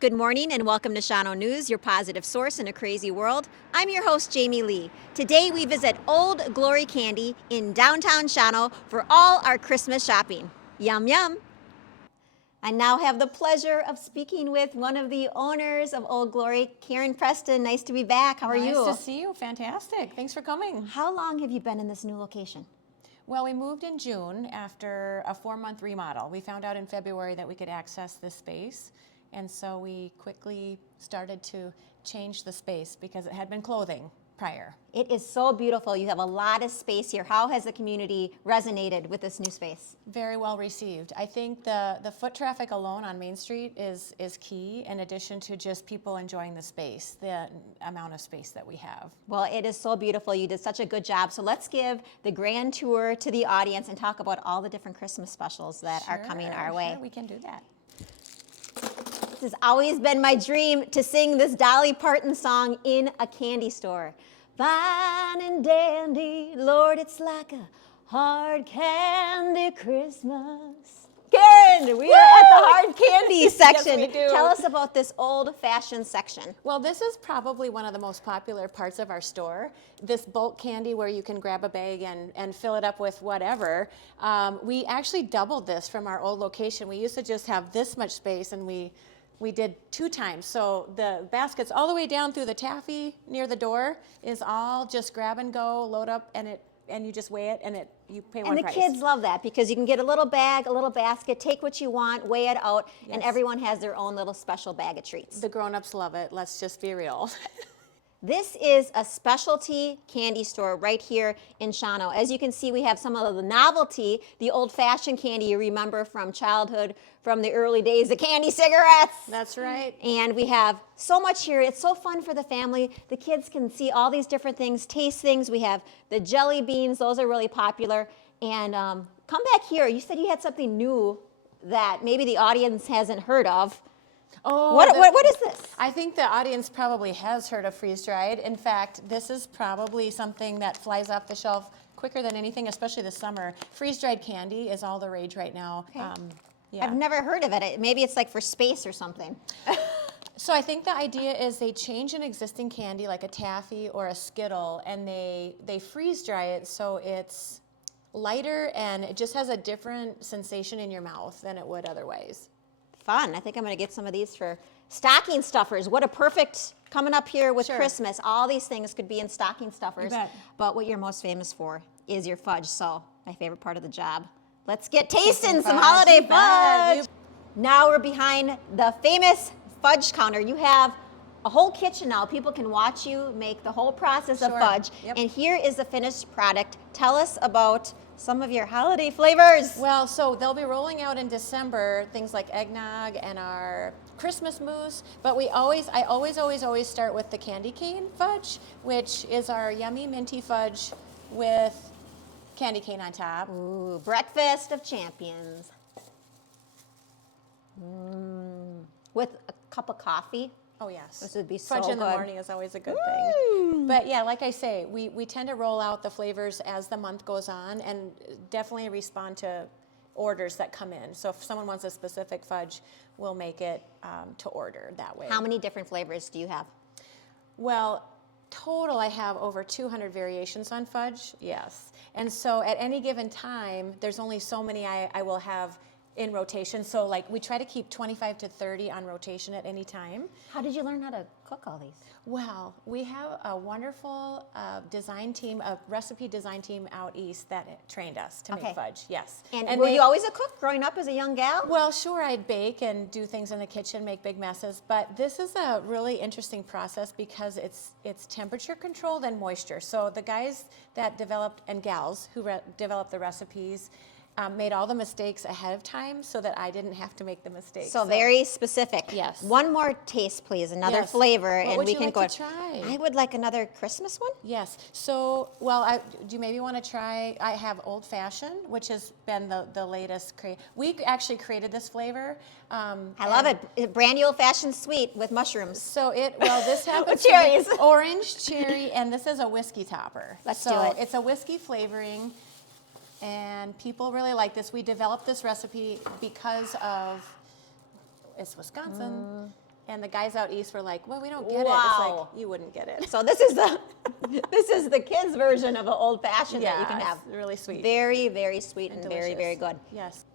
Good morning and welcome to Shawano News, your positive source in a crazy world. I'm your host, Jaime Lee. Today we visit Old Glory Candy in downtown Shawano for all our Christmas shopping. Yum, yum. I now have the pleasure of speaking with one of the owners of Old Glory, Karen Preston. Nice to be back. How are you? Nice to see you. Fantastic. Thanks for coming. How long have you been in this new location? Well, we moved in June after a 4-month remodel. We found out in February that we could access this space, and so we quickly started to change the space because it had been clothing prior. It is so beautiful. You have a lot of space here. How has the community resonated with this new space? Very well received. I think the foot traffic alone on Main Street is key, in addition to just people enjoying the space, the amount of space that we have. Well, it is so beautiful. You did such a good job. So let's give the grand tour to the audience and talk about all the different Christmas specials that are coming our way. Sure, we can do that. This has always been my dream to sing this Dolly Parton song in a candy store. Fine and dandy, Lord, it's like a hard candy Christmas. Karen, we are at the hard candy section. Yes, we do. Tell us about this old-fashioned section. Well, this is probably one of the most popular parts of our store. This bulk candy where you can grab a bag and fill it up with whatever. We actually doubled this from our old location. We used to just have this much space, and we did 2 times. So the baskets all the way down through the taffy near the door is all just grab and go, load up, and you just weigh it, and you pay one price. And the kids love that because you can get a little bag, a little basket, take what you want, weigh it out, and everyone has their own little special bag of treats. The grown-ups love it. Let's just be real. This is a specialty candy store right here in Shawano. As you can see, we have some of the novelty, the old-fashioned candy you remember from childhood, from the early days, the candy cigarettes. That's right. And we have so much here. It's so fun for the family. The kids can see all these different things, taste things. We have the jelly beans. Those are really popular. And come back here. You said you had something new that maybe the audience hasn't heard of. Oh, what is this? I think the audience probably has heard of freeze-dried. In fact, this is probably something that flies off the shelf quicker than anything, especially this summer. Freeze-dried candy is all the rage right now. Okay. Yeah. I've never heard of it. Maybe it's like for space or something. So I think the idea is they change an existing candy like a taffy or a Skittle, and they freeze-dry it so it's lighter and it just has a different sensation in your mouth than it would otherwise. Fun. I think I'm going to get some of these for stocking stuffers. What a perfect, coming up here with Christmas. All these things could be in stocking stuffers. You bet. But what you're most famous for is your fudge. So my favorite part of the job. Let's get tasting some holiday fudge. Now we're behind the famous fudge counter. You have a whole kitchen now. People can watch you make the whole process of fudge. Yep. And here is the finished product. Tell us about some of your holiday flavors. Well, so they'll be rolling out in December things like eggnog and our Christmas mousse, but I always start with the candy cane fudge, which is our yummy minty fudge with candy cane on top. Ooh, breakfast of champions. With a cup of coffee. Oh yes, This would be so fudge in the good. morning is always a good thing. But yeah, like I say, we tend to roll out the flavors as the month goes on, and definitely respond to orders that come in. So if someone wants a specific fudge, we'll make it to order that way. How many different flavors do you have? Well, total I have over 200 variations on fudge, yes. And so at any given time, there's only so many I will have in rotation. So like we try to keep 25 to 30 on rotation at any time. How did you learn how to cook all these? Well, we have a wonderful design team, a recipe design team out east that trained us to make fudge, yes. And were you always a cook growing up as a young gal? Well, sure, I'd bake and do things in the kitchen, make big messes, but this is a really interesting process because it's temperature controlled and moisture. So the guys that developed, and gals who developed the recipes, made all the mistakes ahead of time so that I didn't have to make the mistakes. So very specific. Yes. One more taste, please. Another flavor, What and would we you can like go. to try? I would like another Christmas one. Yes. So, well, do you maybe want to try? I have Old Fashioned, which has been the latest. We actually created this flavor. I love it. Brand new old-fashioned sweet with mushrooms. So this happens Cherries. to be orange cherry, and this is a whiskey topper. Let's do So it. it's a whiskey flavoring. And people really like this. We developed this recipe because of, it's Wisconsin. And the guys out east were like, well, we don't get it. It's Wow. like, you wouldn't get it. So this is the kids' version of an old fashioned that you can have. It's really sweet. Very, very sweet and very, delicious. very good. Yes.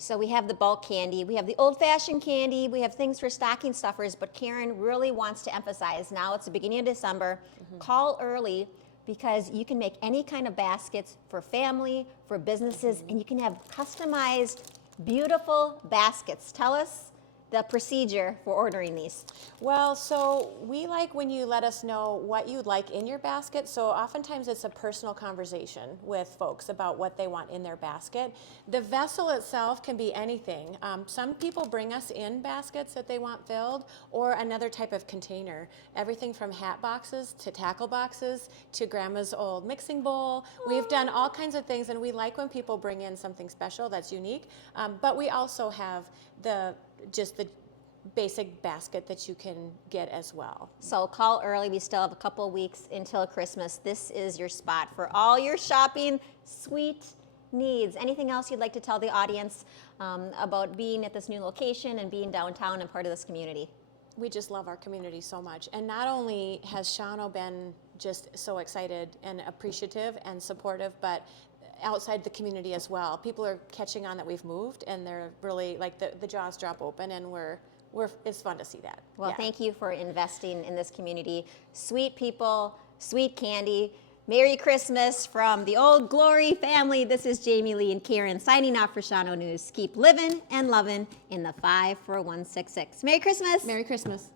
So we have the bulk candy, we have the old-fashioned candy, we have things for stocking stuffers, but Karen really wants to emphasize, now it's the beginning of December, call early because you can make any kind of baskets for family, for businesses, and you can have customized, beautiful baskets. Tell us the procedure for ordering these. Well, so we like when you let us know what you'd like in your basket. So oftentimes it's a personal conversation with folks about what they want in their basket. The vessel itself can be anything. Some people bring us in baskets that they want filled or another type of container. Everything from hat boxes to tackle boxes to grandma's old mixing bowl. We've done all kinds of things, and we like when people bring in something special that's unique. But we also have just the basic basket that you can get as well. So call early. We still have a couple weeks until Christmas. This is your spot for all your shopping sweet needs. Anything else you'd like to tell the audience about being at this new location and being downtown and part of this community? We just love our community so much. And not only has Shawano been just so excited and appreciative and supportive, but outside the community as well. People are catching on that we've moved, and they're really like the jaws drop open, and it's fun to see that. Well, Yeah. thank you for investing in this community. Sweet people, sweet candy. Merry Christmas from the Old Glory family. This is Jaime Lee and Karen signing off for Shawano News. Keep living and loving in the 54166. Merry Christmas. Merry Christmas.